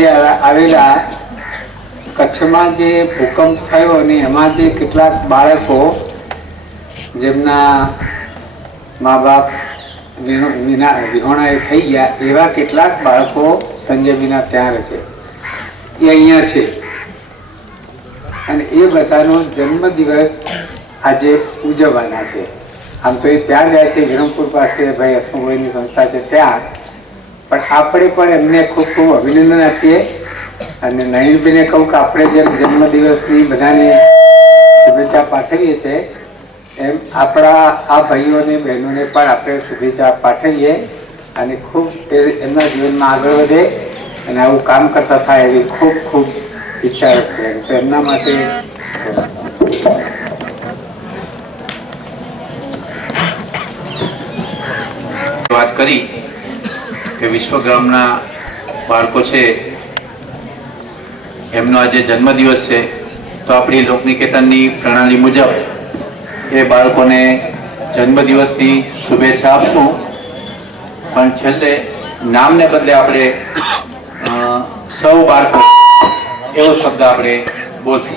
સાથે આવેલા કચ્છમાં જે ભૂકંપ થયો અને એમાં જે કેટલાક બાળકો જેમના મા બાપ વિહોણા થઈ ગયા એવા કેટલાક બાળકો સંજય વિના ત્યાં રહે છે, એ અહીંયા છે અને એ બધાનો જન્મદિવસ આજે ઉજવવાના છે. આમ તો એ ત્યાં જાય છે વિરમપુર પાસે ભાઈ હસમુખભાઈની સંસ્થા છે ત્યાં, પણ આપણે પણ એમને ખૂબ ખૂબ અભિનંદન આપીએ અને નયનભાઈને કહું કે આપણે જેમ જન્મદિવસની બધાને શુભેચ્છા પાઠવીએ છીએ એમ આપણા આ ભાઈઓને બહેનોને પણ આપણે શુભેચ્છા પાઠવીએ અને ખૂબ એમના જીવનમાં આગળ વધે અને આવું કામ કરતા થાય એવી ખૂબ ખૂબ ઈચ્છા રાખીએ. તો એમના માટે વાત કરી કે વિશ્વગ્રામના બાળકો છે એમનો આજે જન્મદિવસ છે, તો આપણી લોકનિકેતનની પ્રણાલી મુજબ એ બાળકોને જન્મદિવસની શુભેચ્છા આપશું, પણ છેલ્લે નામને બદલે આપણે સૌ બાળકો એવો શબ્દ આપણે બોલશું.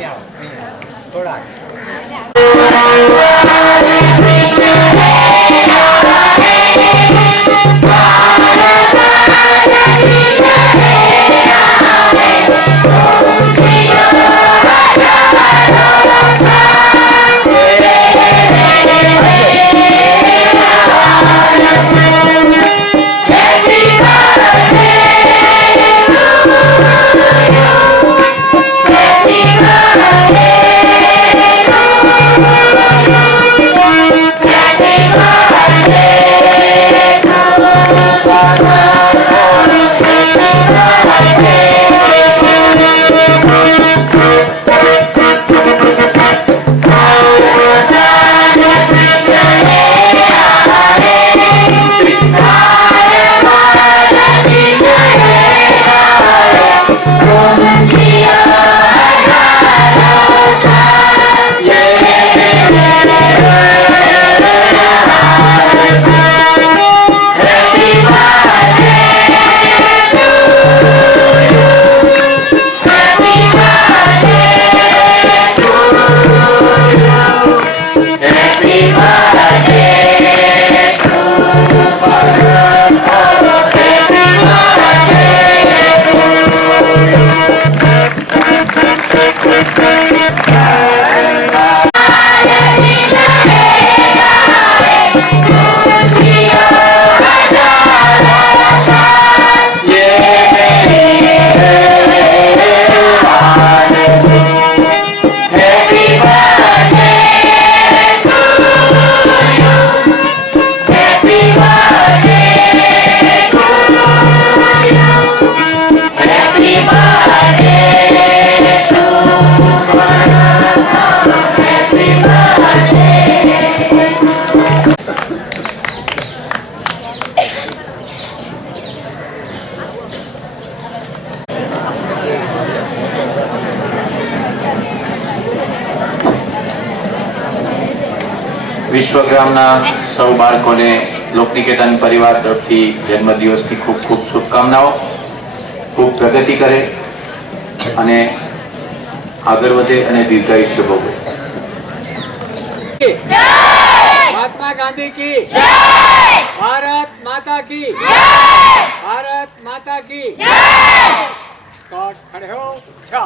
વિશ્વગ્રામના સૌ બાળકોને લોકનિકેતન પરિવાર તરફથી જન્મદિવસની ખૂબ ખૂબ શુભકામનાઓ. ખૂબ પ્રગતિ કરે અને આગળ વધે અને દીર્ઘાયુષ્ય ભોગવે. महात्मा गांधी की जय, भारत माता की जय, भारत माता की जय. खड़े हो, अच्छा.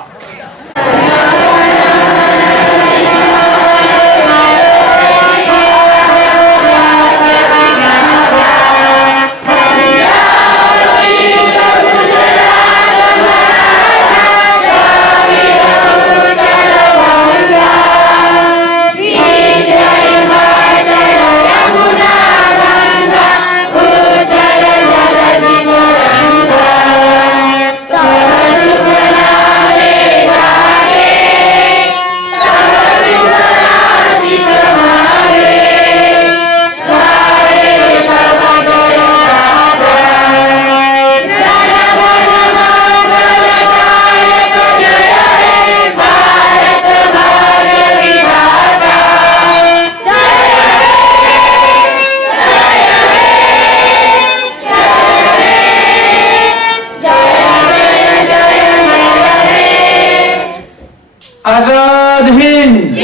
आजाद हिंद,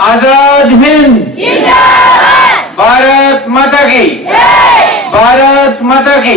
आजाद हिंद, भारत माता की, भारत माता की।